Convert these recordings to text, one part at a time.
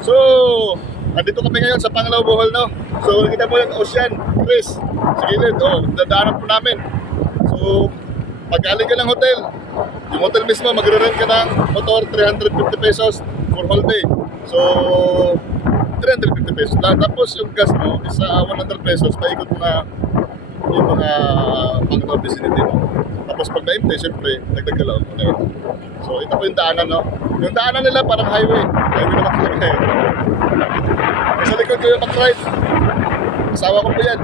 So, andito kami ngayon sa Panglao, Bohol, no? So, nakita mo yung Ocean, Chris. Sa gilid, dadaanan po namin. So, pag-aling ka ng hotel, yung hotel mismo, magre-rent ka ng motor, 350 pesos for whole day. So, 350 pesos lang. Tapos yung gas mo is 100 pesos. Paikot mo na yung mga Panglao vicinity mo. Tapos pag na-empty, siyempre, dagdag ka lang muna yun. So, ito po yung daanan, no? Yung daanan nila parang highway. Highway naman talaga eh. Sa likod ko yung mag-ride. Asawa ko po yan.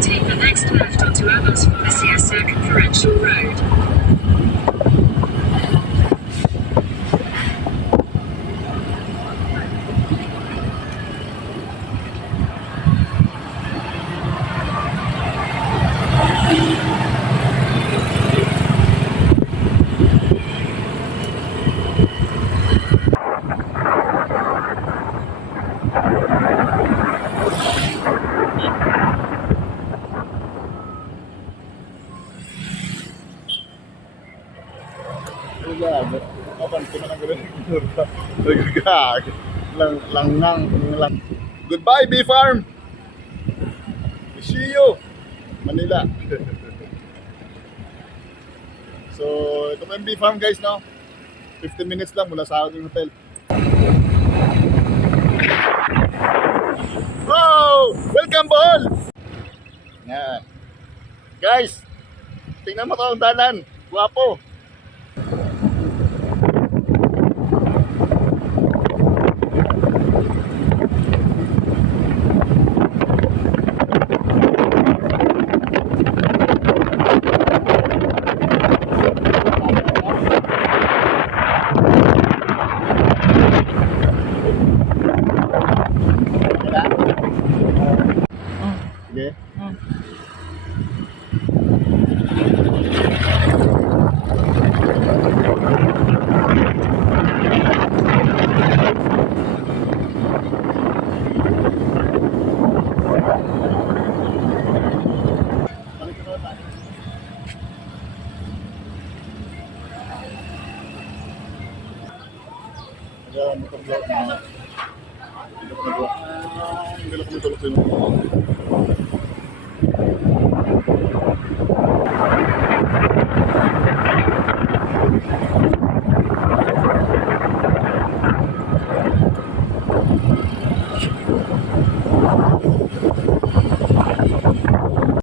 Take the next left onto Amos Policia Circumferential Road. Goodbye, Bee Farm. See you, Manila. So, ito po yung Bee Farm, guys, no? 15 minutes lang mula sa ating hotel. Wow! Welcome, Bohol! Yan. Guys, tingnan mo ito ang danan. Guwapo. Sige. Hindi na kami tulog sa inyo.